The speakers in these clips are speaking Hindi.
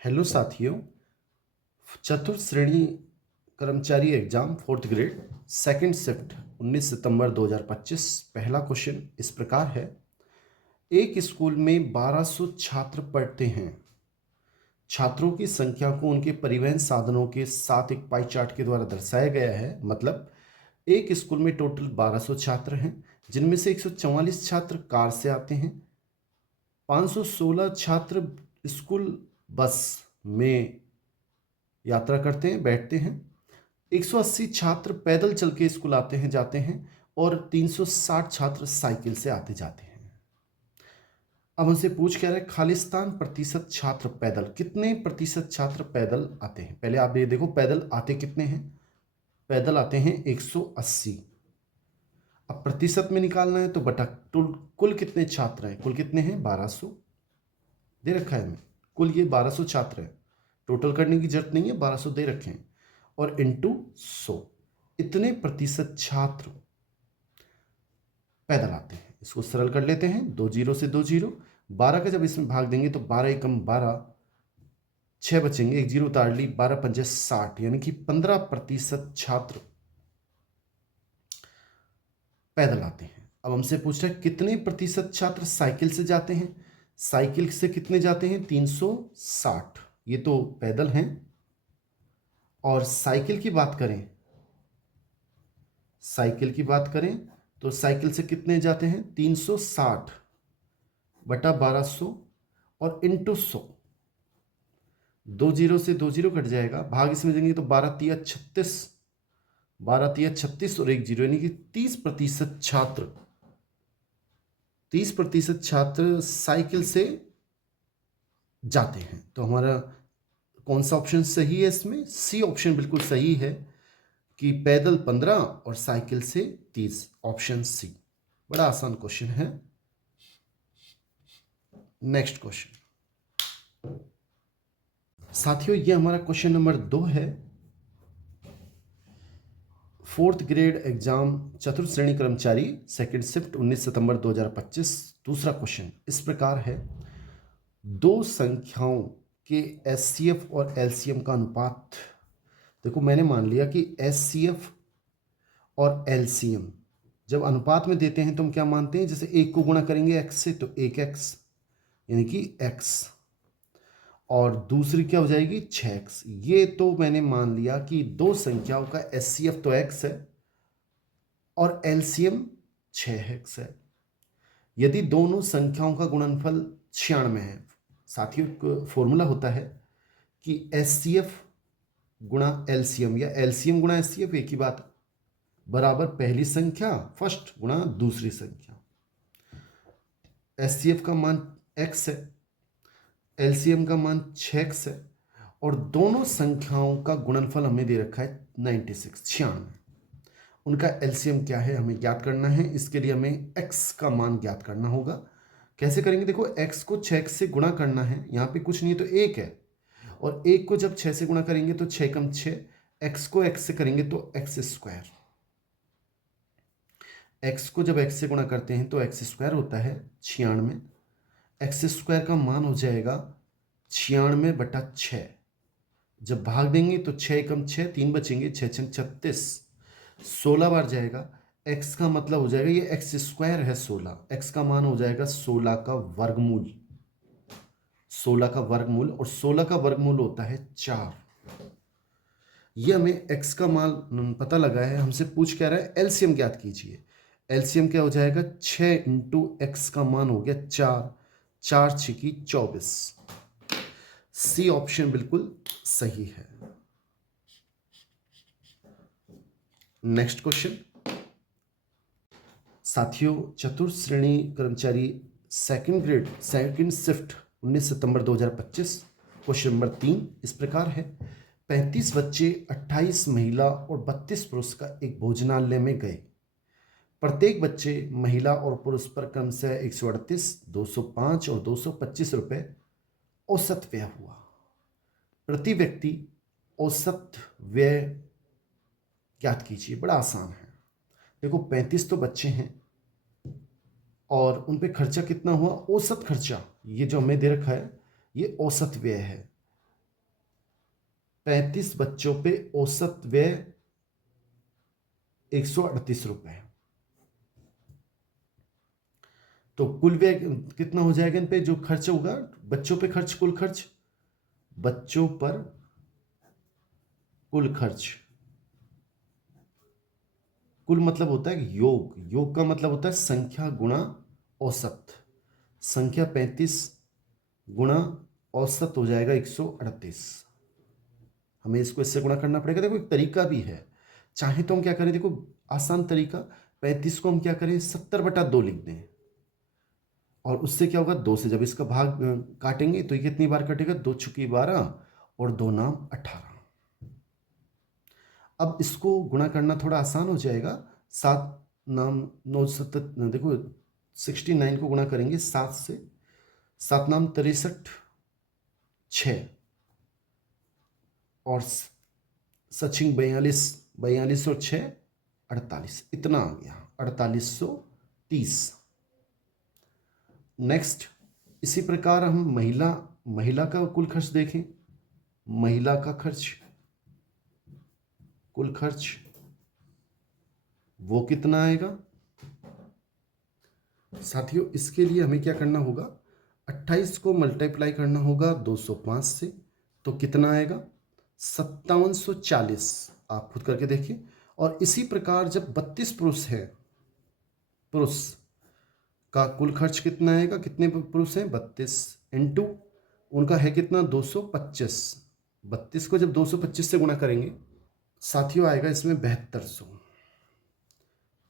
हेलो साथियों। चतुर्थ श्रेणी कर्मचारी exam fourth grade second shift 19 सितंबर 2025। पहला क्वेश्चन इस प्रकार है। एक स्कूल में 1200 छात्र पढ़ते हैं। छात्रों की संख्या को उनके परिवहन साधनों के साथ एक पाई चार्ट के द्वारा दर्शाया गया है। मतलब एक स्कूल में टोटल 1200 छात्र हैं, जिनमें से 144 छात्र कार से आते हैं, 516 छात्र स्कूल बस में यात्रा करते हैं, बैठते हैं, 180 छात्र पैदल चल के स्कूल आते हैं, जाते हैं, और 360 छात्र साइकिल से आते जाते हैं। अब हमसे पूछ क्या रहे, खालिस्तान प्रतिशत छात्र पैदल, कितने प्रतिशत छात्र पैदल आते हैं। पहले आप ये देखो पैदल आते कितने हैं। पैदल आते हैं 180। अब प्रतिशत में निकालना है तो बटा कुल कितने छात्र हैं। कुल कितने हैं 1200 दे रखा है हमें। कुल ये 1200 छात्र हैं, टोटल करने की जरूरत नहीं है, 1200 दे रखे हैं, और इंटू 100 इतने प्रतिशत छात्र पैदल आते हैं। इसको सरल कर लेते हैं, 2 जीरो से 2 जीरो, 12 का जब इसमें भाग देंगे तो 12 एकम 12, 6 बचेंगे, 1 जीरो उतार ली, 12 पंजे 60, यानी कि 15% छात्र पैदल आते हैं। अब हमसे पूछ रहा है कितने प्रतिशत छात्र साइकिल से जाते हैं। साइकिल से कितने जाते हैं 360, ये तो पैदल हैं। और साइकिल की बात करें, साइकिल की बात करें तो साइकिल से कितने जाते हैं 360 बटा 1200 और इंटू 100। 2 जीरो से 2 जीरो कट जाएगा, भाग इसमें देंगे तो 12 तिया 36, 12 तिया 36 और 1 जीरो, यानी कि 30% छात्र, 30% छात्र साइकिल से जाते हैं। तो हमारा कौन सा ऑप्शन सही है इसमें, सी ऑप्शन बिल्कुल सही है कि पैदल 15 और साइकिल से 30, ऑप्शन सी। बड़ा आसान क्वेश्चन है। नेक्स्ट क्वेश्चन साथियों, ये हमारा क्वेश्चन नंबर 2 है। फोर्थ ग्रेड एग्जाम चतुर्थ श्रेणी कर्मचारी सेकंड शिफ्ट 19 सितंबर 2025। दूसरा क्वेश्चन इस प्रकार है। दो संख्याओं के एचसीएफ और एलसीएम का अनुपात। देखो मैंने मान लिया कि एचसीएफ और एलसीएम जब अनुपात में देते हैं तो हम क्या मानते हैं, जैसे एक को गुणा करेंगे एक्स से तो 1x, यानी कि x, और दूसरी क्या हो जाएगी 6x। ये तो मैंने मान लिया कि दो संख्याओं का एचसीएफ तो x है और एलसीएम 6x है। यदि दोनों संख्याओं का गुणनफल 96 है, साथियों एक फॉर्मूला होता है कि एचसीएफ गुणा एलसीएम या एलसीएम गुणा एचसीएफ एक ही बात, बराबर पहली संख्या फर्स्ट गुणा दूसरी संख्या। एचसीएफ का मान x है, एलसीएम का मान 6x है, और दोनों संख्याओं का गुणनफल हमें दे रखा है 96। उनका एलसीएम क्या है हमें ज्ञात करना है। इसके लिए हमें x का मान ज्ञात करना होगा। कैसे करेंगे, देखो x को 6x से गुणा करना है, यहाँ पे कुछ नहीं है तो 1 है, और 1 को जब 6 से गुणा करेंगे तो 6 कम 6, x को x से करेंगे तो x स्क्वायर, x को जब x से गुणा करते हैं तो x स्क्वायर होता है 96। x स्क्वायर का मान हो जाएगा 96 बटा 6। जब भाग देंगे तो 6 कम 6, 3 बचेंगे, 6 छंग 36, 16 बार जाएगा। x का मतलब हो जाएगा, ये x स्क्वायर है 16, x का मान हो जाएगा 16 का वर्गमूल, 16 का वर्गमूल, और 16 का वर्गमूल होता है 4। ये हमें x का मान पता लगा है। हमसे पूछ क्या रहा है, एलसीएम ज्ञात कीजिए। एलसीएम क्या हो जाएगा, 6 इंटू एक्स का मान हो गया 4, 4 छिकी 24। सी ऑप्शन बिल्कुल सही है। नेक्स्ट क्वेश्चन साथियों, चतुर्थ श्रेणी कर्मचारी सेकंड ग्रेड सेकंड शिफ्ट 19 सितंबर 2025। क्वेश्चन नंबर 3 इस प्रकार है। 35 बच्चे 28 महिला और 32 पुरुष का एक भोजनालय में गए। प्रत्येक बच्चे महिला और पुरुष पर क्रमशः 138, 205 और 225 रुपये औसत व्यय हुआ। प्रति व्यक्ति औसत व्यय ज्ञात कीजिए। बड़ा आसान है। देखो 35 तो बच्चे हैं और उन पे खर्चा कितना हुआ, औसत खर्चा, ये जो हमें दे रखा है ये औसत व्यय है। 35 बच्चों पे औसत व्यय 138 रुपए। तो कुल व्यय कितना हो जाएगा इन पे जो खर्च होगा बच्चों पे खर्च, कुल खर्च, बच्चों पर कुल खर्च, कुल मतलब होता है योग, योग का मतलब होता है संख्या गुणा औसत। संख्या 35 गुणा औसत हो जाएगा 138। हमें इसको इससे गुणा करना पड़ेगा। देखो एक तरीका भी है, चाहे तो हम क्या करें, देखो आसान तरीका, 35 को हम क्या करें 70/2 लिख दें, और उससे क्या होगा 2 से जब इसका भाग काटेंगे तो ये कितनी बार कटेगा, 2 छुकी 12 और 2 नाम 18। अब इसको गुणा करना थोड़ा आसान हो जाएगा। 7 नाम 9 7, देखो 69 को गुणा करेंगे 7 से, 7 नाम 63, 6 और सचिन 42, 42 और 6 48, इतना आ गया 4830। नेक्स्ट इसी प्रकार हम महिला का कुल खर्च देखें। महिला का खर्च, कुल खर्च वो कितना आएगा साथियों। इसके लिए हमें क्या करना होगा, 28 को मल्टीप्लाई करना होगा 205 से, तो कितना आएगा 5740। आप खुद करके देखिए। और इसी प्रकार जब 32 पुरुष है, पुरुष का कुल खर्च कितना आएगा, कितने पुरुष हैं 32 इंटू उनका है कितना 225। 32 को जब 225 से गुणा करेंगे साथियों आएगा इसमें 7200।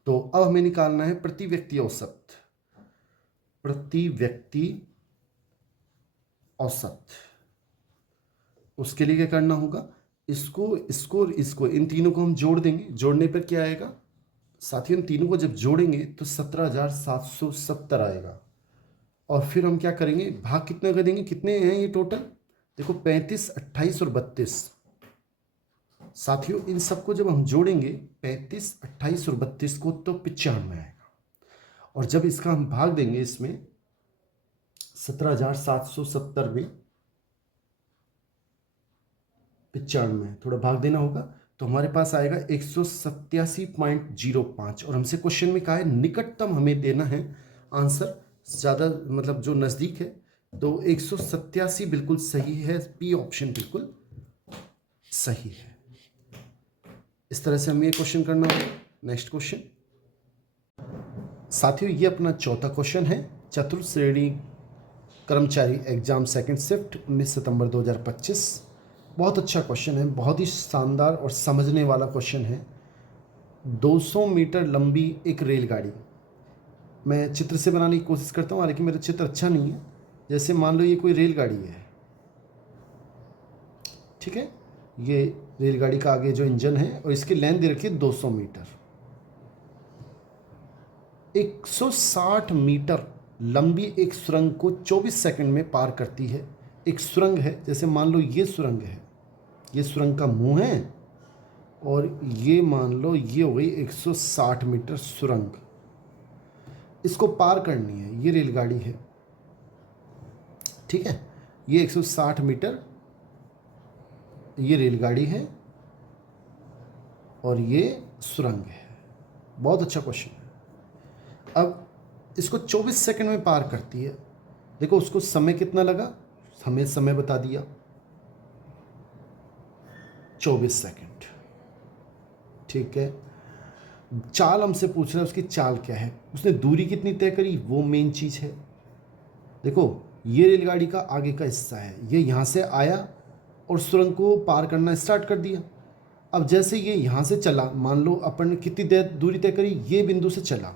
तो अब हमें निकालना है प्रति व्यक्ति औसत, प्रति व्यक्ति औसत। उसके लिए क्या करना होगा, इसको इन तीनों को हम जोड़ देंगे। जोड़ने पर क्या आएगा साथियों, इन तीनों को जब जोड़ेंगे तो 17,770 आएगा। और फिर हम क्या करेंगे, भाग कितने कर देंगे, कितने हैं ये टोटल, देखो 35, 28 और 32। साथियों इन सबको जब हम जोड़ेंगे 35, 28 और 32 को तो 95 आएगा। और जब इसका हम भाग देंगे इसमें 17,770 में 95 थोड़ा भाग देना होगा तो हमारे पास आएगा 187.05। और हमसे क्वेश्चन में कहा है निकटतम हमें देना है आंसर, ज़्यादा मतलब जो नज़दीक है, तो 187 बिल्कुल सही है, पी ऑप्शन बिल्कुल सही है। इस तरह से हमें ये क्वेश्चन करना होगा। नेक्स्ट क्वेश्चन साथियों, ये अपना चौथा क्वेश्चन है। चतुर्थ श्रेणी कर्मचारी एग्जाम सेकंड शिफ्ट 19 सितंबर 2025। बहुत अच्छा क्वेश्चन है, बहुत ही शानदार और समझने वाला क्वेश्चन है। 200 मीटर लंबी एक रेलगाड़ी, मैं चित्र से बनाने की कोशिश करता हूँ, हालांकि मेरा चित्र अच्छा नहीं है। जैसे मान लो ये कोई रेलगाड़ी है, ठीक है, ये रेलगाड़ी का आगे जो इंजन है और इसकी लेंथ दे रखी है 200 मीटर। 160 मीटर लंबी एक सुरंग को 24 सेकंड में पार करती है। एक सुरंग है, जैसे मान लो ये सुरंग है, ये सुरंग का मुंह है, और ये मान लो ये हो गई 160 मीटर सुरंग, इसको पार करनी है। ये रेलगाड़ी है, ठीक है, ये 160 मीटर ये रेलगाड़ी है और ये सुरंग है। बहुत अच्छा क्वेश्चन है। अब इसको 24 सेकंड में पार करती है। देखो उसको समय कितना लगा, हमें समय बता दिया 24 सेकंड, ठीक है। चाल हमसे पूछ रहा है, उसकी चाल क्या है, उसने दूरी कितनी तय करी, वो मेन चीज़ है। देखो ये रेलगाड़ी का आगे का हिस्सा है, ये यहाँ से आया और सुरंग को पार करना स्टार्ट कर दिया। अब जैसे ये यहाँ से चला, मान लो अपन ने कितनी देर दूरी तय करी, ये बिंदु से चला,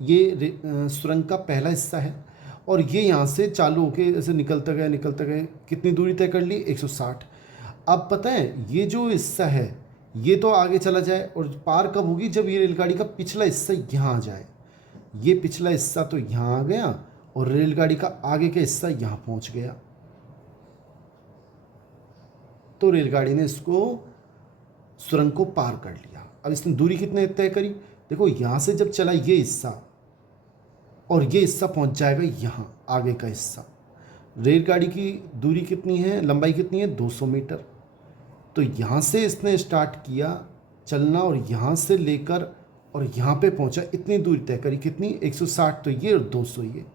ये सुरंग का पहला हिस्सा है, और ये यहाँ से चालू होके ऐसे निकलते गए, कितनी दूरी तय कर ली 160। अब पता है ये जो हिस्सा है ये तो आगे चला जाए, और पार कब होगी, जब ये रेलगाड़ी का पिछला हिस्सा यहाँ आ जाए। ये पिछला हिस्सा तो यहाँ आ गया और रेलगाड़ी का आगे का हिस्सा यहाँ पहुँच गया, तो रेलगाड़ी ने इसको सुरंग को पार कर लिया। अब इसने दूरी कितने तय करी, देखो यहाँ से जब चला ये हिस्सा, और ये हिस्सा पहुँच जाएगा यहाँ, आगे का हिस्सा। रेलगाड़ी की दूरी कितनी है, लंबाई कितनी है 200 मीटर, तो यहाँ से इसने स्टार्ट किया चलना और यहाँ से लेकर और यहाँ पे पहुँचा, इतनी दूरी तय करी, कितनी 160, तो ये और 200 ये,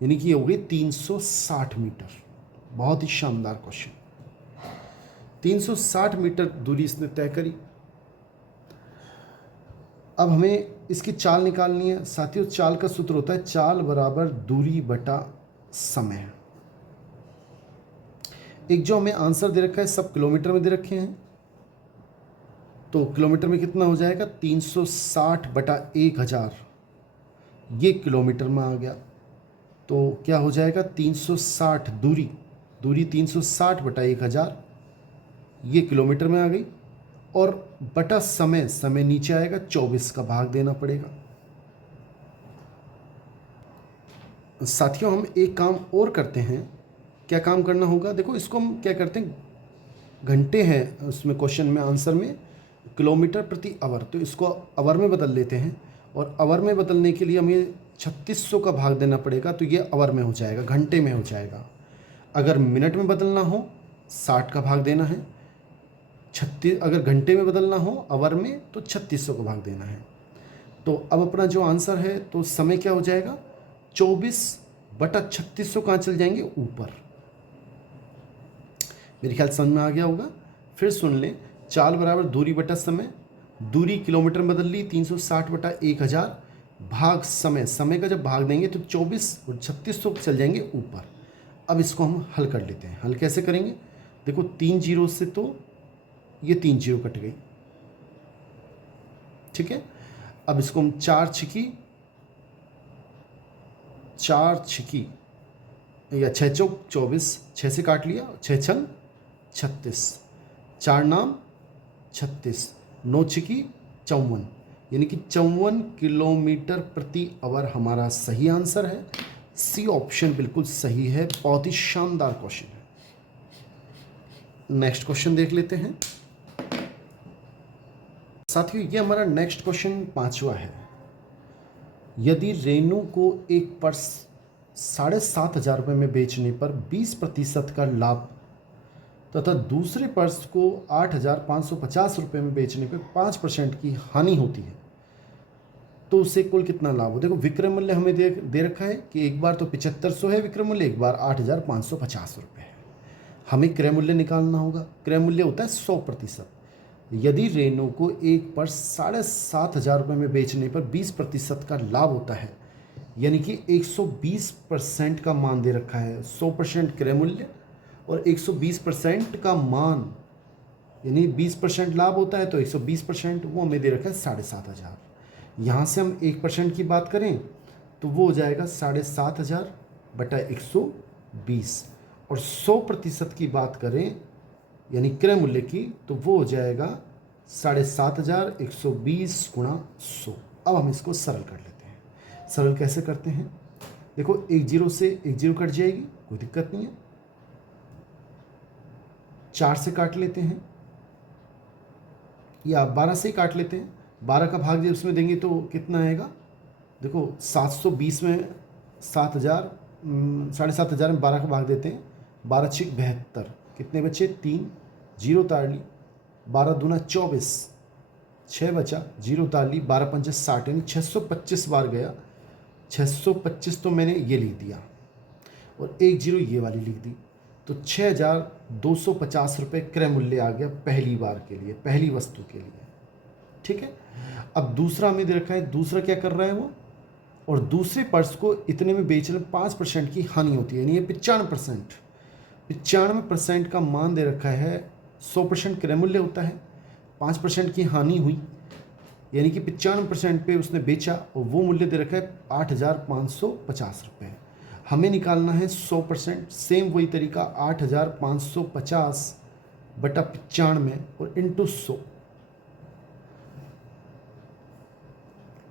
यानी कि ये हो गई 360 मीटर। बहुत ही शानदार क्वेश्चन। 360 मीटर दूरी इसने तय करी। अब हमें इसकी चाल निकालनी है साथियों। चाल का सूत्र होता है चाल बराबर दूरी बटा समय। एक जो हमें आंसर दे रखा है सब किलोमीटर में दे रखे हैं, तो किलोमीटर में कितना हो जाएगा 360 बटा 1000, ये किलोमीटर में आ गया। तो क्या हो जाएगा 360 दूरी 360 बटा 1000, ये किलोमीटर में आ गई। और बटा समय नीचे आएगा, 24 का भाग देना पड़ेगा। साथियों हम एक काम और करते हैं। क्या काम करना होगा, देखो इसको हम क्या करते हैं, घंटे हैं उसमें क्वेश्चन में आंसर में किलोमीटर प्रति आवर, तो इसको आवर में बदल लेते हैं। और आवर में बदलने के लिए हमें 3600 का भाग देना पड़ेगा, तो ये आवर में हो जाएगा, घंटे में हो जाएगा। अगर मिनट में बदलना हो 60 का भाग देना है, अगर घंटे में बदलना हो आवर में तो 3600 का भाग देना है। तो अब अपना जो आंसर है, तो समय क्या हो जाएगा 24 बटा 3600 कहाँ चल जाएंगे ऊपर। मेरे ख्याल समझ में आ गया होगा। फिर सुन लें, चाल बराबर दूरी बटा समय, दूरी किलोमीटर में बदल ली 360 बटा 1000 भाग समय का जब भाग देंगे तो 24 और 3600 चल जाएंगे ऊपर। अब इसको हम हल कर लेते हैं। हल कैसे करेंगे, देखो 3 जीरो से तो ये 3 जीरो कट गई, ठीक है। अब इसको हम 4 छिकी या 6 चौक 24, 6 से काट लिया, 6 छंग 36, 4 नाम 36, 9 छिकी 54, यानी कि 54 किलोमीटर प्रति आवर हमारा सही आंसर है। सी ऑप्शन बिल्कुल सही है। बहुत ही शानदार क्वेश्चन है। नेक्स्ट क्वेश्चन देख लेते हैं साथियों। ये हमारा नेक्स्ट क्वेश्चन 5वां है। यदि रेनू को एक पर्स 7500 रुपये में बेचने पर 20% का लाभ तथा दूसरे पर्स को 8550 रुपये में बेचने पर 5% की हानि होती है, तो उसे कुल कितना लाभ हो। देखो विक्रय मूल्य हमें दे रखा है कि एक बार तो 7500 है विक्रय मूल्य, एक बार 8550 रुपये है। हमें क्रय मूल्य निकालना होगा। क्रय मूल्य होता है 100%। यदि रेनू को एक पर्स 7500 रुपये में बेचने पर 20% का लाभ होता है, यानी कि 120% का मान दे रखा है। 100% क्रय मूल्य और 120% का मान, यानी 20% लाभ होता है तो 120% वो हमें दे रखा है 7500। यहाँ से हम 1% की बात करें तो वो हो जाएगा 7500 बटा 120, और 100% की बात करें यानी क्रय मूल्य की, तो वो हो जाएगा 7500 120 गुणा 100। अब हम इसको सरल कर लेते हैं। सरल कैसे करते हैं, देखो 1 जीरो से 1 जीरो कट जाएगी, कोई दिक्कत नहीं है। 4 से काट लेते हैं या 12 से ही काट लेते हैं। 12 का भाग जब उसमें देंगे तो कितना आएगा, देखो 720 में 7000, 7500 में 12 का भाग देते हैं, 12 छिक 72, कितने बचे 3, जीरो उतार ली, 12 दूना 24, 6 बचा, जीरो उतार ली, 12 पंचे 60, यानी 625 बार गया। 625 तो मैंने ये लिख दिया और 1 जीरो ये वाली लिख दी, तो 6250 रुपये क्रय मूल्य आ गया पहली बार के लिए, पहली वस्तु के लिए, ठीक है। अब दूसरा हमें दे रखा है, दूसरा क्या कर रहा है वो, और दूसरे पर्स को इतने में बेचने 5% की हानि होती है, यानी ये 95% का मान दे रखा है। 100% क्रय मूल्य होता है, 5% की हानि हुई, यानी कि 95% पे उसने बेचा और वो मूल्य दे रखा है 8550 रुपये। हमें निकालना है 100%, सेम वही तरीका 8550 बटा 95 और इंटू 100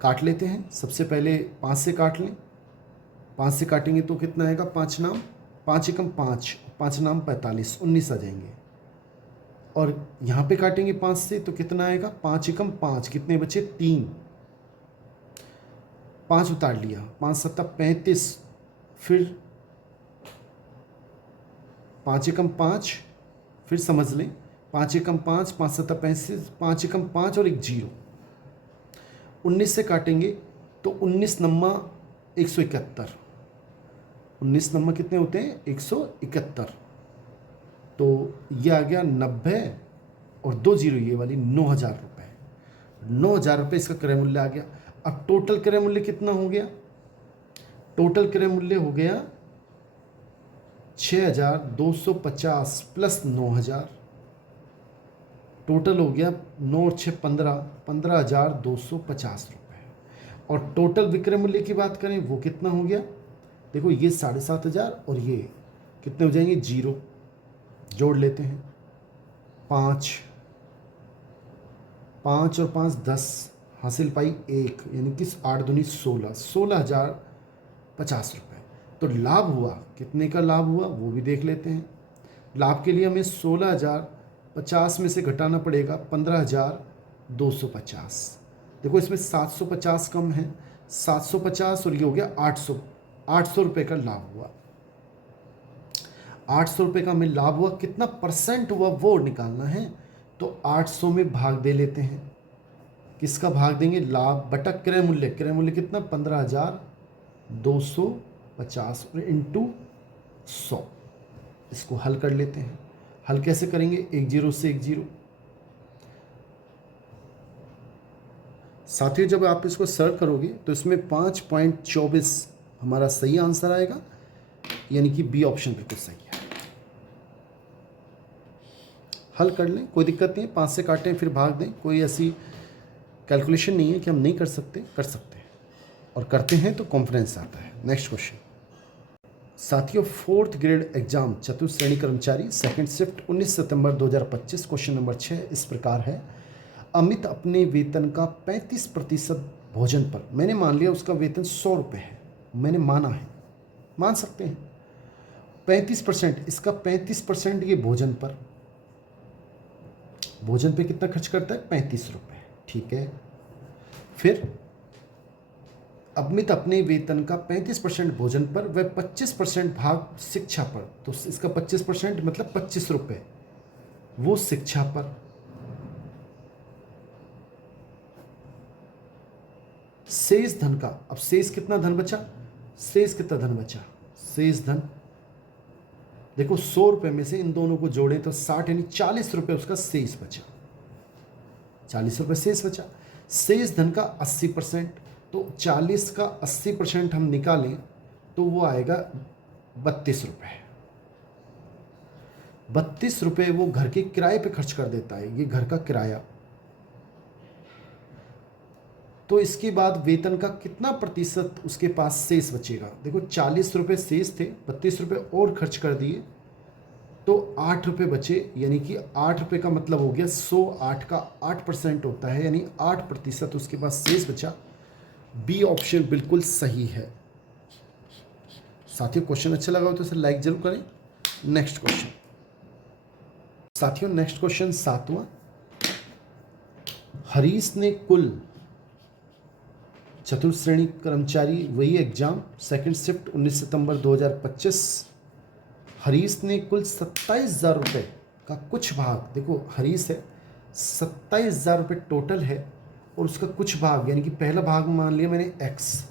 काट लेते हैं। सबसे पहले 5 से काट लें, 5 से काटेंगे तो कितना आएगा, 5 नाम 5 एकम 5, 5 नाम 45, 19 आ जाएंगे। और यहाँ पे काटेंगे 5 से तो कितना आएगा, 5 एकम 5, कितने बचे 3, 5 उतार लिया, 5 सत्ता 35, फिर 5 एकम 5, फिर समझ लें 5 एकम 5, 5 सत्ता 35, 5 एकम 5 और एक जीरो। 19 से काटेंगे तो 19 नम्मा 171। 19 नम्मा कितने होते हैं? 171। तो ये आ गया 90 और 2 जीरो ये वाली 9,000 रुपये। 9,000 रुपये इसका क्रय मूल्य आ गया। अब टोटल क्रय मूल्य कितना हो गया? टोटल क्रय मूल्य हो गया 6,250 प्लस 9,000। टोटल हो गया 9 और 6 15, 15,250 रुपये। और टोटल विक्रय मूल्य की बात करें वो कितना हो गया? देखो ये 7,500 और ये कितने हो जाएंगे? जीरो जोड़ लेते हैं। 5 और 5 10, हासिल पाई 1, यानी कि 8 दूनी 16, 16,050 रुपये। तो लाभ हुआ, कितने का लाभ हुआ वो भी देख लेते हैं। लाभ के लिए हमें 16,050 में से घटाना पड़ेगा 15,250। देखो इसमें 750 कम है, 750 और ये हो गया 800 रुपये का लाभ हुआ। 800 रुपये का हमें लाभ हुआ। कितना परसेंट हुआ वो निकालना है, तो 800 में भाग दे लेते हैं। किसका भाग देंगे? लाभ बटा क्रय मूल्य। क्रय मूल्य कितना? 15,250 और इंटू 100। इसको हल कर लेते हैं। हल कैसे करेंगे? एक जीरो से एक जीरो। साथियों जब आप इसको सर्च करोगे तो इसमें 5.24 हमारा सही आंसर आएगा, यानी कि बी ऑप्शन बिल्कुल सही है। हल कर लें, कोई दिक्कत नहीं है। 5 से काटें फिर भाग दें, कोई ऐसी कैलकुलेशन नहीं है कि हम नहीं कर सकते, कर सकते हैं और करते हैं तो कॉन्फिडेंस आता है। नेक्स्ट क्वेश्चन साथियों, 4th ग्रेड एग्जाम चतुर्थ श्रेणी कर्मचारी सेकंड शिफ्ट 19 सितंबर 2025। क्वेश्चन नंबर 6 इस प्रकार है। अमित अपने वेतन का 35% भोजन पर, मैंने मान लिया उसका वेतन 100 रुपये है, मैंने माना है, मान सकते हैं 35%, इसका 35% ये भोजन पर, भोजन पे कितना खर्च करता है? 35 रुपये। ठीक है। फिर अमित अपने वेतन का 35% भोजन पर व 25% भाग शिक्षा पर, तो इसका 25% मतलब 25 रुपये वो शिक्षा पर। शेष धन का, अब शेष कितना धन बचा? शेष कितना धन बचा? शेष धन देखो 100 रुपये में से इन दोनों को जोड़ें तो 60, यानी 40 रुपये उसका शेष बचा। 40 रुपये शेष बचा। शेष धन का 80%, तो 40 का 80% हम निकालें तो वो आएगा 32 रुपये। 32 रुपये वो घर के किराए पे खर्च कर देता है, ये घर का किराया। तो इसके बाद वेतन का कितना प्रतिशत उसके पास शेष बचेगा? देखो 40 रुपये शेष थे, 32 रुपये और खर्च कर दिए तो 8 रुपये बचे, यानी कि 8 रुपये का मतलब हो गया 100, 8 का 8% होता है, यानी 8% उसके पास शेष बचा। बी ऑप्शन बिल्कुल सही है। साथियों क्वेश्चन अच्छा लगा हो तो इसे लाइक जरूर करें। नेक्स्ट क्वेश्चन साथियों, नेक्स्ट क्वेश्चन 7वां। हरीश ने कुल चतुर्थ श्रेणी कर्मचारी वही एग्जाम सेकंड शिफ्ट 19 सितंबर 2025। हरीश ने कुल 27,000 रुपये का कुछ भाग, देखो हरीश है 27,000 रुपये टोटल है और उसका कुछ भाग, यानी कि पहला भाग मान लिया मैंने x।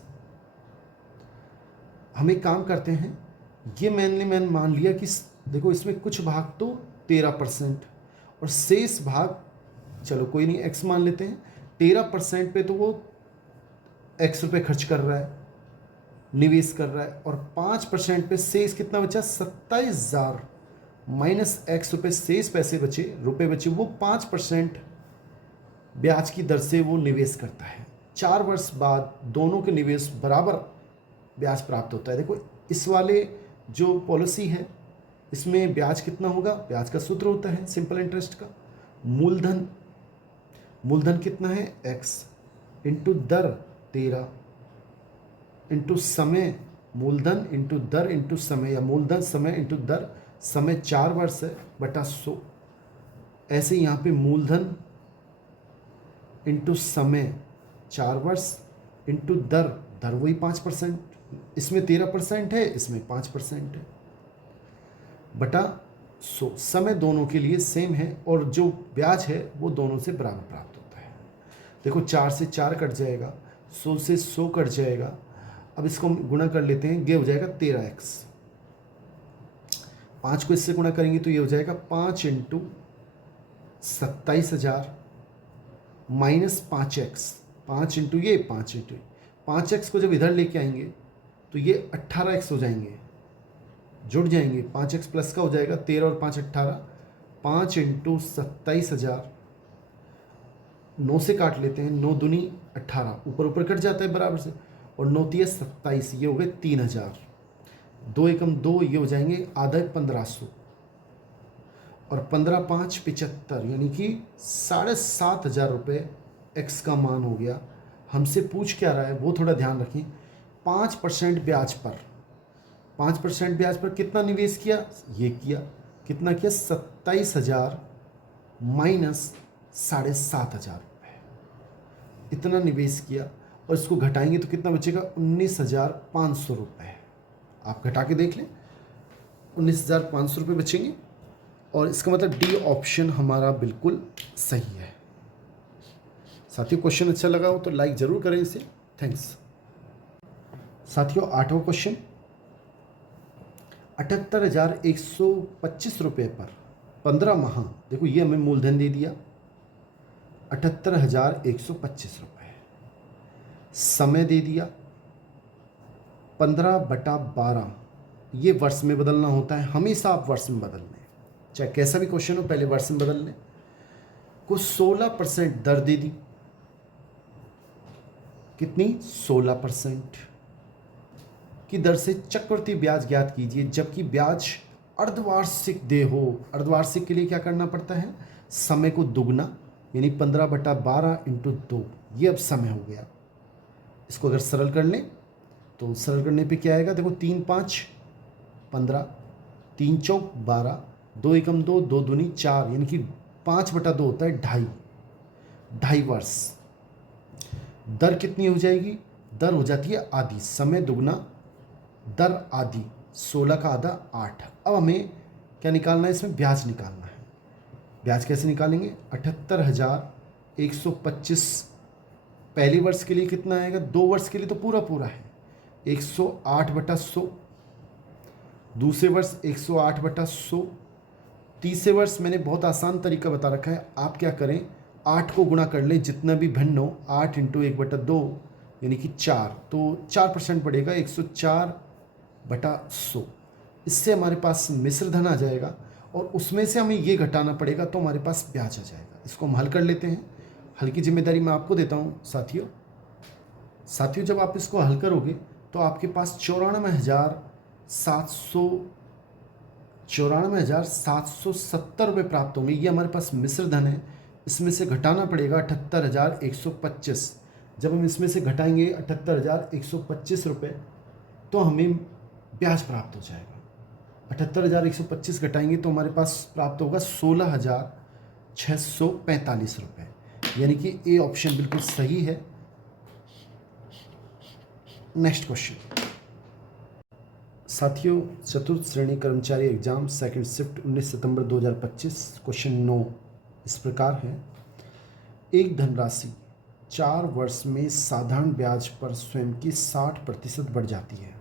हम एक काम करते हैं, ये मैंने मान लिया कि देखो इसमें कुछ भाग तो 13% और शेष भाग चलो कोई नहीं x मान लेते हैं। 13% पे तो वो x रुपये खर्च कर रहा है, निवेश कर रहा है, और 5% पे शेष कितना बचा? 27,000 माइनस x रुपये शेष पैसे बचे, रुपये बचे, वो 5% ब्याज की दर से वो निवेश करता है। 4 वर्ष बाद दोनों के निवेश बराबर ब्याज प्राप्त होता है। देखो इस वाले जो पॉलिसी है इसमें ब्याज कितना होगा? ब्याज का सूत्र होता है सिंपल इंटरेस्ट का, मूलधन कितना है? x इंटू दर 13 इंटू समय, मूलधन इंटू दर इंटू समय, या मूलधन समय इंटू दर, समय 4 वर्ष है बटा 100। ऐसे यहाँ पे मूलधन इंटू समय 4 वर्ष इंटू दर, दर वही 5%, इसमें 13% है, इसमें 5% है, बटा समय दोनों के लिए सेम है और जो ब्याज है वो दोनों से बराबर प्राप्त होता है। देखो 4 से 4 कट जाएगा, 100 से 100 कट जाएगा। अब इसको हम गुणा कर लेते हैं, ये हो जाएगा 13x। 5 को इससे गुणा करेंगे तो ये हो जाएगा 5 इंटू 27,000 माइनस 5x। 5 इंटू ये 5x को जब इधर लेके आएंगे तो ये 18x हो जाएंगे, जुड़ जाएंगे। 5x प्लस का हो जाएगा 13 और 5 18। 5 इंटू 27,000, 9 से काट लेते हैं, 9 दूनी 18, ऊपर ऊपर कट जाता है बराबर से, और 9 तिया 27, ये हो गए 3000। 2 एकम 2, ये हो जाएंगे आधा 1500, और 15 5 75, यानी कि 7,500 रुपये एक्स का मान हो गया। हमसे पूछ क्या रहा है वो थोड़ा ध्यान रखें। 5% ब्याज पर, 5% ब्याज पर कितना निवेश किया, ये किया, कितना किया 27,000 माइनस 7,500 रुपये, इतना निवेश किया। और इसको घटाएंगे तो कितना बचेगा 19,500 रुपये। आप घटा के देख लें, 19,500 रुपये बचेंगे। और इसका मतलब डी ऑप्शन हमारा बिल्कुल सही है। साथियों क्वेश्चन अच्छा लगा हो तो लाइक ज़रूर करें इसे। थैंक्स। साथियों 8वां क्वेश्चन, 78,125 रुपये पर 15 माह, देखो ये हमें मूलधन दे दिया 78,125 रुपये, समय दे दिया 15/12, ये वर्ष में बदलना होता है, हमेशा आप वर्ष में बदल लें, चाहे कैसा भी क्वेश्चन हो पहले वर्ष में बदल लें। कुछ 16% दर दे दी, कितनी 16% की दर से चक्रवृद्धि ब्याज ज्ञात कीजिए, जबकि ब्याज अर्धवार्षिक दे हो। अर्धवार्षिक के लिए क्या करना पड़ता है, समय को दुगना, यानी 15/12 इंटू 2, ये अब समय हो गया। इसको अगर सरल कर लें तो सरल करने पे क्या आएगा, देखो 3 5 15, 3 चौक 12, 2 एकम 2, 2 दूनी 4, यानी कि 5/2 होता है 2.5 वर्ष। दर कितनी हो जाएगी, दर हो जाती है आधी, समय दुगना दर आधी, 16 का आधा 8। अब हमें क्या निकालना है, इसमें ब्याज निकालना है। ब्याज कैसे निकालेंगे, 78,125 पहले वर्ष के लिए कितना आएगा, 2 वर्ष के लिए तो पूरा पूरा है 108/100, दूसरे वर्ष 108/100, तीसरे वर्ष मैंने बहुत आसान तरीका बता रखा है, आप क्या करें 8 को गुणा कर लें, जितना भी भिन्न हो, 8 इंटू 1/2 यानी कि 4, तो 4% बढ़ेगा 104/100। इससे हमारे पास मिश्र धन आ जाएगा और उसमें से हमें ये घटाना पड़ेगा तो हमारे पास ब्याज आ जाएगा। इसको हम हल कर लेते हैं, हल की जिम्मेदारी मैं आपको देता हूँ साथियों। जब आप इसको हल करोगे तो आपके पास 94,770 रुपये प्राप्त होंगे। ये हमारे पास मिश्र धन है, इसमें से घटाना पड़ेगा 78,125। जब हम इसमें से घटाएंगे 78,125 रुपये तो हमें ब्याज प्राप्त हो जाएगा। 78,125 घटाएंगे तो हमारे पास प्राप्त होगा 16,645 रुपये, यानी कि ए ऑप्शन बिल्कुल सही है। नेक्स्ट क्वेश्चन साथियों, चतुर्थ श्रेणी कर्मचारी एग्जाम सेकंड शिफ्ट 19 सितंबर 2025, क्वेश्चन 9 इस प्रकार है। एक धनराशि 4 वर्ष में साधारण ब्याज पर स्वयं की 60% बढ़ जाती है।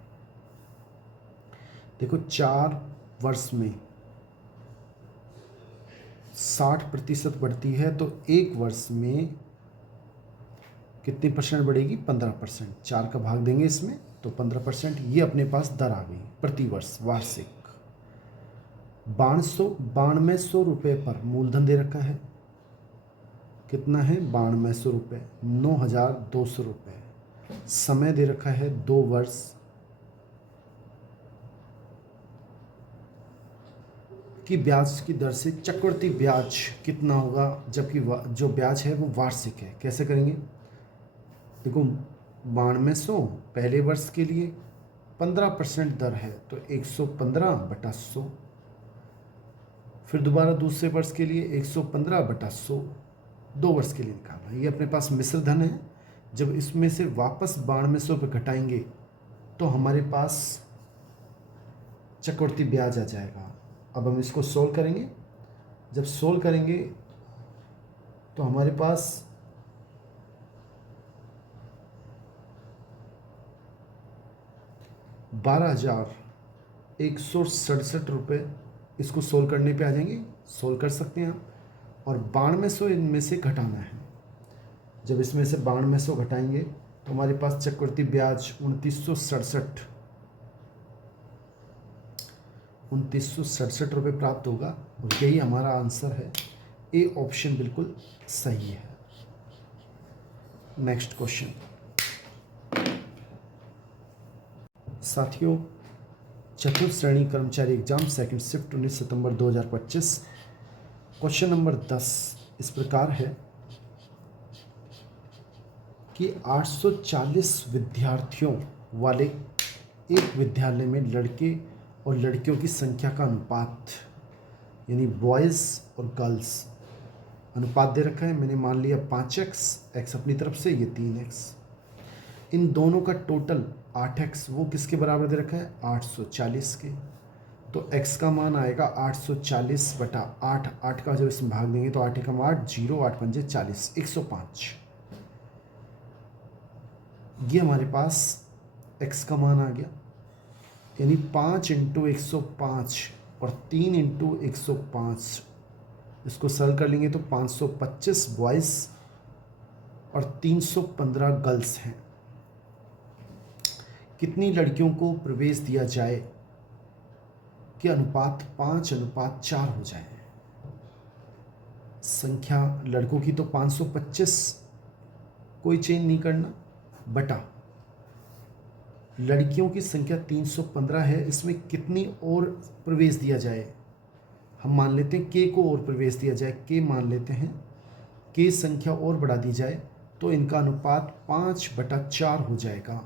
देखो 4 वर्ष में 60% बढ़ती है तो एक वर्ष में कितनी परसेंट बढ़ेगी, 15%। 4 का भाग देंगे इसमें तो 15%, ये अपने पास दर आ गई प्रति वर्ष वार्षिक। 9200 रुपये पर मूलधन दे रखा है, कितना है 9200 रुपये, 9,200 रुपये। समय दे रखा है 2 वर्ष, की ब्याज की दर से चक्रवृद्धि ब्याज कितना होगा, जबकि जो ब्याज है वो वार्षिक है। कैसे करेंगे, देखो 9200 पहले वर्ष के लिए 15% दर है तो 115/100, फिर दोबारा दूसरे वर्ष के लिए 115/100, 2 वर्ष के लिए निकालना। ये अपने पास मिश्र धन है, जब इसमें से वापस 9200 रुपये घटाएंगे तो हमारे पास चक्रवृद्धि ब्याज आ जाएगा अब हम इसको सोल्व करेंगे। जब सोल्व करेंगे तो हमारे पास 12,167 रुपये इसको सोल्व करने पे आ जाएंगे। सोल्व कर सकते हैं आप। और 9200 इनमें से घटाना है। जब इसमें से 9200 घटाएंगे तो हमारे पास चक्रवृद्धि ब्याज 2967 रुपये प्राप्त होगा। और यही हमारा आंसर है। ए ऑप्शन बिल्कुल सही है। नेक्स्ट क्वेश्चन साथियों, चतुर्थ श्रेणी कर्मचारी एग्जाम सेकंड शिफ्ट 19 सितंबर 2025। क्वेश्चन नंबर 10 इस प्रकार है कि 840 विद्यार्थियों वाले एक विद्यालय में लड़के और लड़कियों की संख्या का अनुपात, यानी बॉयज़ और गर्ल्स अनुपात दे रखा है। मैंने मान लिया 5x, x अपनी तरफ से, ये 3x। इन दोनों का टोटल 8x, वो किसके बराबर दे रखा है? 840 के। तो x का मान आएगा 840 बटा 8। 8 का जब इसमें भाग देंगे तो 8 एकम 8, 0, 8 पंजे 40, 105। ये हमारे पास x का मान आ गया, यानी 5 × 105 और 3 × 105। इसको सरल कर लेंगे तो 525 बॉयज़ और 315 गर्ल्स हैं। कितनी लड़कियों को प्रवेश दिया जाए कि अनुपात 5:4 हो जाए? संख्या लड़कों की तो 525, कोई चेंज नहीं करना, बटा लड़कियों की संख्या 315 है। इसमें कितनी और प्रवेश दिया जाए? हम मान लेते हैं के को और प्रवेश दिया जाए, के मान लेते हैं, के संख्या और बढ़ा दी जाए तो इनका अनुपात 5/4 हो जाएगा।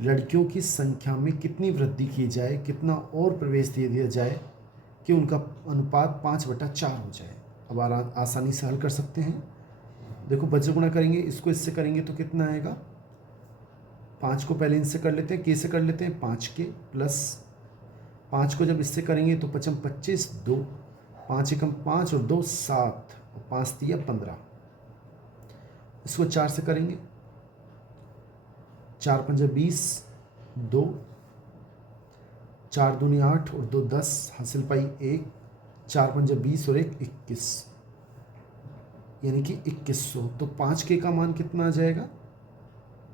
लड़कियों की संख्या में कितनी वृद्धि की जाए, कितना और प्रवेश दे दिया जाए कि उनका अनुपात 5/4 हो जाए? अब आसानी से हल कर सकते हैं। देखो, बज्र गुणा करेंगे, इसको इससे करेंगे तो कितना आएगा? 5 को पहले इनसे कर लेते हैं, के से कर लेते हैं, 5 के प्लस 5 को जब इससे करेंगे तो 5 × 25, 2, 5 एकम 5 और 2 7 और 5 दिया 15। इसको 4 से करेंगे, 4 पंजे 20, 2, 4 दूनी 8 और 2 10, हासिल पाई 1, 4 पंजे 20 और 1 21, यानी कि 2100। तो 5 के का मान कितना आ जाएगा?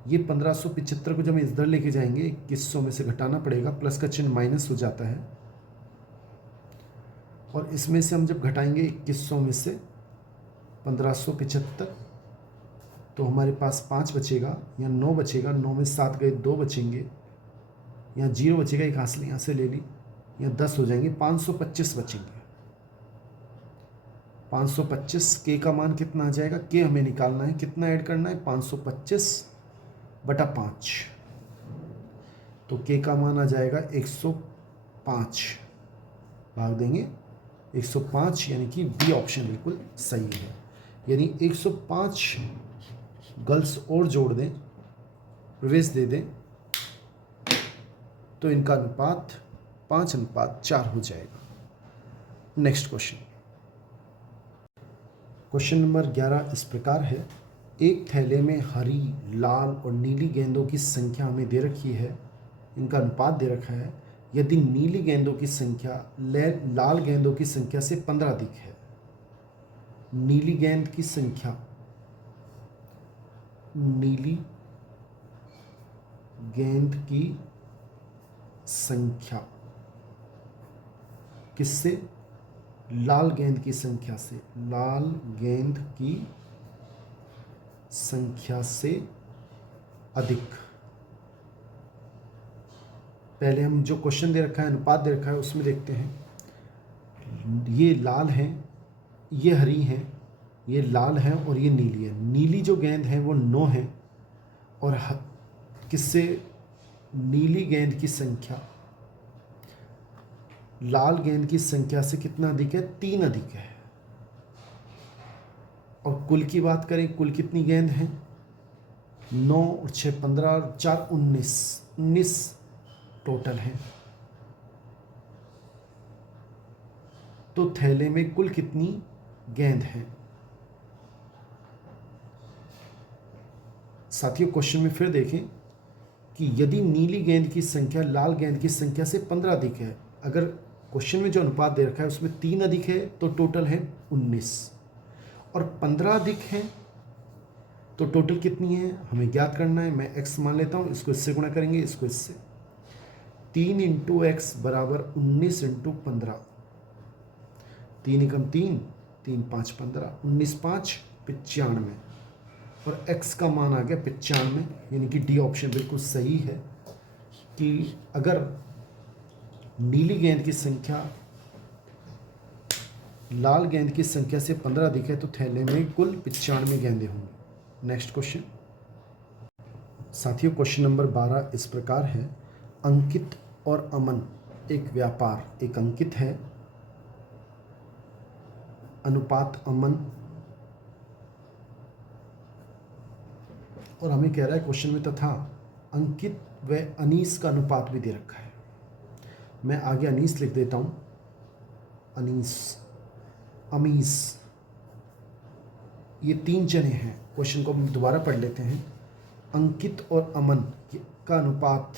ये 1575 को जब हम इधर लेके जाएंगे 2100 में से घटाना पड़ेगा, प्लस का चिन्ह माइनस हो जाता है। और इसमें से हम जब घटाएंगे 2100 में से 1575 तो हमारे पास 5 बचेगा या 9 बचेगा। 9 में 7 गए, 2 बचेंगे, यहाँ 0 बचेगा, एक हासिल यहाँ से ले ली, यहाँ 10 हो जाएंगे, 525 बचेंगे। 525 के का मान कितना आ जाएगा? के हमें निकालना है, कितना ऐड करना है? 525/5। तो के का मान आ जाएगा 105, भाग देंगे 105, यानी कि बी ऑप्शन बिल्कुल सही है। यानी 105 गर्ल्स और जोड़ दें, प्रवेश दे दें, तो इनका अनुपात 5:4 हो जाएगा। नेक्स्ट क्वेश्चन, क्वेश्चन नंबर 11 इस प्रकार है। एक थैले में हरी, लाल और नीली गेंदों की संख्या हमें दे रखी है, इनका अनुपात दे रखा है। यदि नीली गेंदों की संख्या लाल गेंदों की संख्या से 15 अधिक है, नीली गेंद की संख्या, नीली गेंद की संख्या किससे? लाल गेंद की संख्या से, लाल गेंद की संख्या से अधिक। पहले हम जो क्वेश्चन दे रखा है, अनुपात दे रखा है, उसमें देखते हैं। ये लाल हैं, ये हरी हैं, ये लाल हैं और ये नीली है। नीली जो गेंद है वो 9 है और किससे? नीली गेंद की संख्या लाल गेंद की संख्या से कितना अधिक है? 3 अधिक है। और कुल की बात करें, कुल कितनी गेंद हैं? 9 और 6 15 और 4 19 टोटल हैं। तो थैले में कुल कितनी गेंद है। साथियों क्वेश्चन में फिर देखें कि यदि नीली गेंद की संख्या लाल गेंद की संख्या से 15 अधिक है, अगर क्वेश्चन में जो अनुपात दे रखा है उसमें 3 अधिक है तो टोटल है 19, और 15 अधिक है तो टोटल कितनी है हमें ज्ञात करना है। मैं x मान लेता हूँ, इसको इससे गुणा करेंगे, इसको इससे। 3 इंटू एक्स बराबर 19 इंटू 15, 3 एकम 3, 3 5 15, 19 5 95, और x का मान आ गया 95, यानी कि डी ऑप्शन बिल्कुल सही है कि अगर नीली गेंद की संख्या लाल गेंद की संख्या से 15 अधिक है तो थैले में कुल 95 गेंदें होंगी। नेक्स्ट क्वेश्चन साथियों, क्वेश्चन नंबर 12 इस प्रकार है। अंकित और अमन एक व्यापार, एक अंकित है अनुपात अमन, और हमें कह रहा है क्वेश्चन में तथा अंकित व अनीस का अनुपात भी दे रखा है। मैं आगे अनीस लिख देता हूँ, अनीस, अमीस, ये 3 जने हैं। क्वेश्चन को हम दोबारा पढ़ लेते हैं। अंकित और अमन का अनुपात,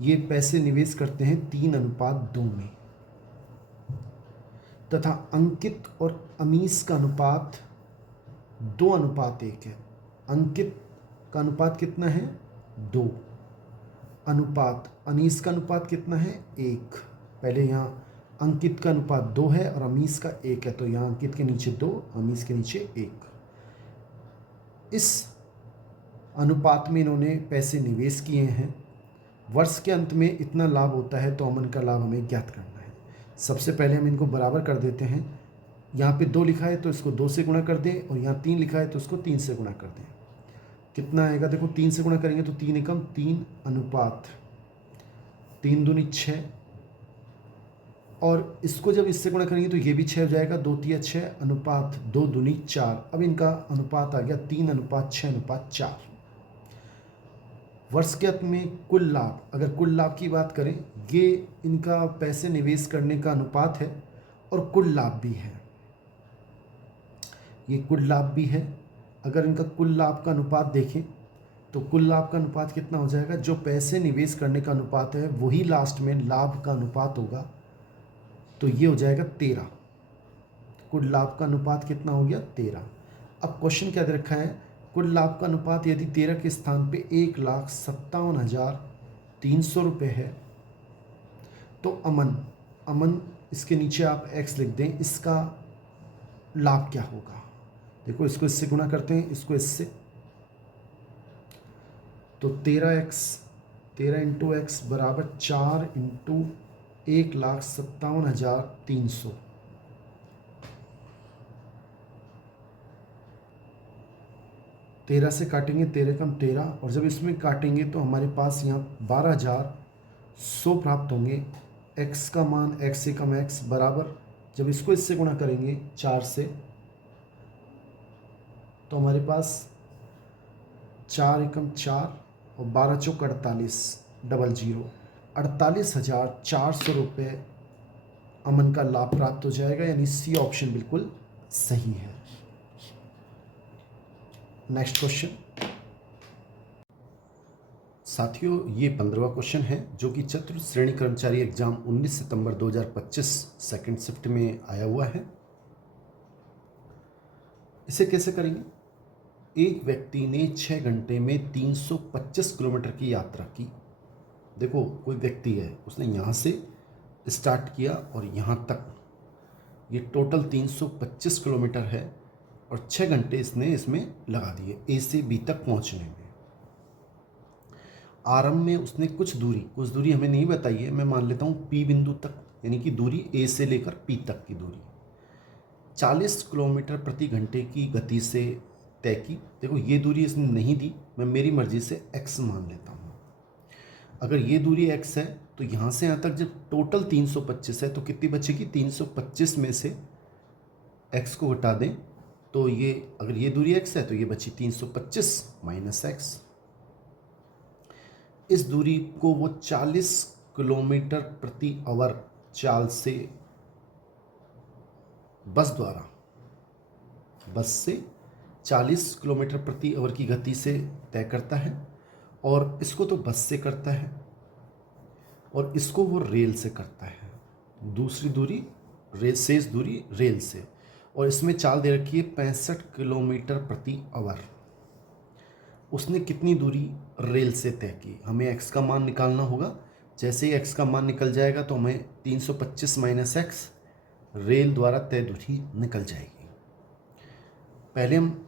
ये पैसे निवेश करते हैं 3:2 में, तथा अंकित और अमीस का अनुपात 2:1 है। अंकित का अनुपात कितना है 2, अनुपात अनीस का अनुपात कितना है 1। पहले यहाँ अंकित का अनुपात 2 है और अमीस का 1 है, तो यहाँ अंकित के नीचे 2, अमीस के नीचे 1। इस अनुपात में इन्होंने पैसे निवेश किए हैं। वर्ष के अंत में इतना लाभ होता है तो अमन का लाभ हमें ज्ञात करना है। सबसे पहले हम इनको बराबर कर देते हैं। यहाँ पे 2 लिखा है तो इसको 2 से गुणा कर दें, और यहाँ 3 लिखा है तो इसको 3 से गुणा कर दें। कितना आएगा देखो, 3 से गुणा करेंगे तो 3 एकम 3 अनुपात 3 दूनी 6, और इसको जब इससे गुणा करेंगे तो ये भी 6 हो जाएगा, 2 तिया 6 अनुपात 2 दूनी 4। अब इनका अनुपात आ गया 3:6:4। वर्ष के अंत में कुल लाभ, अगर कुल लाभ की बात करें, ये इनका पैसे निवेश करने का अनुपात है और कुल लाभ भी है, ये कुल लाभ भी है। अगर इनका कुल लाभ का अनुपात देखें तो कुल लाभ का अनुपात कितना हो जाएगा, जो पैसे निवेश करने का अनुपात है वही लास्ट में लाभ का अनुपात होगा, तो ये हो जाएगा 13। कुल लाभ का अनुपात कितना हो गया 13। अब क्वेश्चन क्या दे रखा है, कुल लाभ का अनुपात यदि 13 के स्थान पे 1,57,300 रुपये है तो अमन इसके नीचे आप x लिख दें, इसका लाभ क्या होगा। देखो इसको इससे गुणा करते हैं, इसको इससे, तो 13 इंटू एक्स बराबर 4 इंटू 1,57,300। तेरह से काटेंगे 13 कम 13, और जब इसमें काटेंगे तो हमारे पास यहाँ 12,100 प्राप्त होंगे। x का मान x से कम x बराबर, जब इसको इससे गुणा करेंगे 4 से तो हमारे पास 4 एकम 4 और 12 चौक 48, 00, 48,400 रुपये अमन का लाभ प्राप्त हो जाएगा, यानी सी ऑप्शन बिल्कुल सही है। नेक्स्ट क्वेश्चन साथियों, ये 15वां क्वेश्चन है जो कि चतुर्थ श्रेणी कर्मचारी एग्जाम 19 सितंबर 2025 सेकंड शिफ्ट में आया हुआ है। इसे कैसे करेंगे, एक व्यक्ति ने 6 घंटे में 325 किलोमीटर की यात्रा की। देखो कोई व्यक्ति है, उसने यहाँ से स्टार्ट किया और यहाँ तक, ये टोटल 325 किलोमीटर है और 6 घंटे इसने इसमें लगा दिए ए से बी तक पहुँचने में। आरंभ में उसने कुछ दूरी हमें नहीं बताई है, मैं मान लेता हूँ पी बिंदु तक, यानी कि दूरी ए से लेकर पी तक की दूरी 40 किलोमीटर प्रति घंटे की गति से तय की। देखो ये दूरी इसने नहीं दी, मैं मेरी मर्जी से x मान लेता हूँ। अगर ये दूरी x है तो यहाँ से यहाँ तक जब टोटल 325 है तो कितनी बचेगी, 325 में से x को हटा दें तो ये, अगर ये दूरी x है तो ये बची 325 माइनस x। इस दूरी को वो 40 किलोमीटर प्रति आवर चाल से बस से 40 किलोमीटर प्रति आवर की गति से तय करता है, और इसको तो बस से करता है और इसको वो रेल से करता है। दूसरी दूरी शेष दूरी रेल से, और इसमें चाल दे रखी है 65 किलोमीटर प्रति आवर। उसने कितनी दूरी रेल से तय की, हमें x का मान निकालना होगा। जैसे ही x का मान निकल जाएगा तो हमें 325 माइनस एक्स रेल द्वारा तय दूरी निकल जाएगी। पहले हम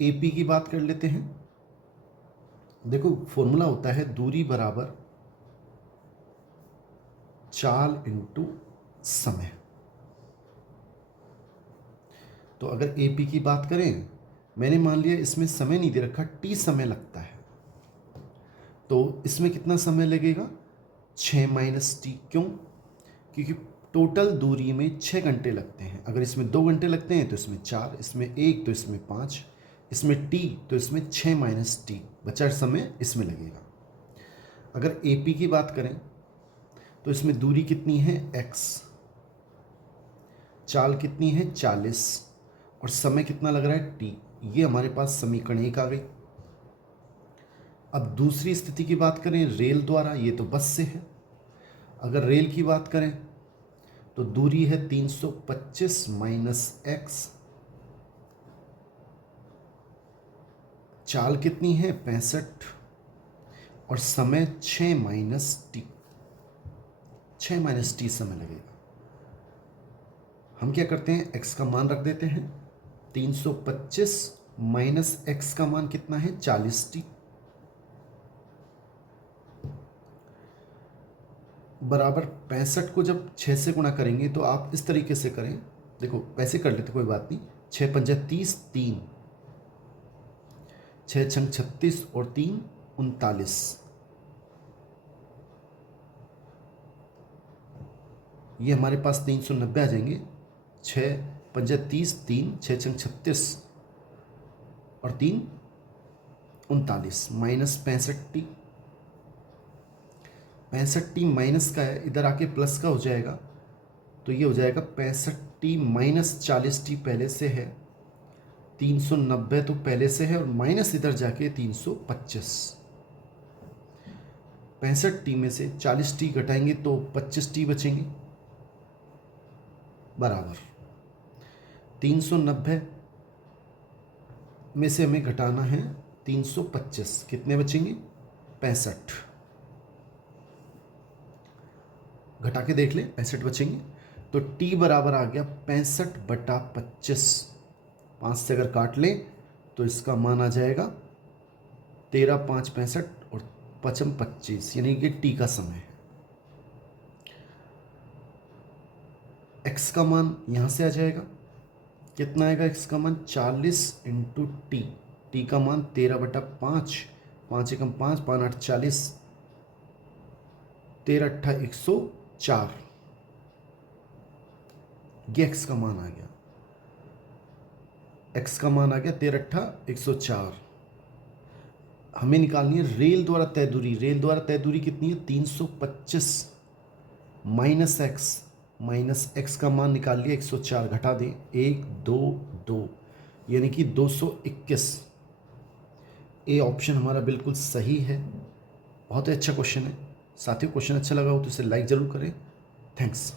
AP की बात कर लेते हैं। देखो फॉर्मूला होता है दूरी बराबर चाल इंटू समय। तो अगर AP की बात करें, मैंने मान लिया इसमें समय नहीं दे रखा, T समय लगता है, तो इसमें कितना समय लगेगा 6 माइनस टी। क्यों? क्योंकि टोटल दूरी में 6 घंटे लगते हैं। अगर इसमें 2 घंटे लगते हैं तो इसमें 4, इसमें 1 तो इसमें 5, इसमें T तो इसमें 6 माइनस टी, बचा समय इसमें लगेगा। अगर AP की बात करें तो इसमें दूरी कितनी है x, चाल कितनी है 40, और समय कितना लग रहा है T। ये हमारे पास समीकरण 1 आ गई। अब दूसरी स्थिति की बात करें रेल द्वारा, ये तो बस से है। अगर रेल की बात करें तो दूरी है 325 माइनस एक्स, चाल कितनी है 65, और समय 6 माइनस टी, 6 माइनस टी समय लगेगा। हम क्या करते हैं, x का मान रख देते हैं 325 माइनस एक्स का मान कितना है 40t, बराबर 65 को जब 6 से गुणा करेंगे तो आप इस तरीके से करें। देखो वैसे कर लेते कोई बात नहीं, 6 पंजा 30, 3 6 छंग 36 और 3 39, ये हमारे पास 390 आ जाएंगे। 6 पंजा 30, 3 6 छंग 36 और 3 39 माइनस 65t। 65t माइनस का है, इधर आके प्लस का हो जाएगा, तो ये हो जाएगा 65t माइनस 40t पहले से है, 390 तो पहले से है, और माइनस इधर जाके 325। 65t में से 40t घटाएंगे तो 25t बचेंगे, बराबर 390 में से हमें घटाना है 325, कितने बचेंगे 65। घटा के देख ले 65 बचेंगे, तो t बराबर आ गया 65/25। 5 से अगर काट लें तो इसका मान आ जाएगा 13 5 65 और 5 25, यानी कि t का समय है। x का मान यहाँ से आ जाएगा, कितना आएगा x का मान 40 इंटू टी, t का मान 13/5, 5 एकम 5, 5 8 40, 13 8 104, ये x का मान आ गया। x का मान आ गया 13 8 104। हमें निकालनी है रेल द्वारा तय दूरी। रेल द्वारा तय दूरी कितनी है 325 माइनस एक्स का मान निकाल लिया 104, घटा दें 1 2 2, यानी कि 221। ए ऑप्शन हमारा बिल्कुल सही है। बहुत ही अच्छा क्वेश्चन है। साथियों क्वेश्चन अच्छा लगा हो तो इसे लाइक ज़रूर करें। थैंक्स।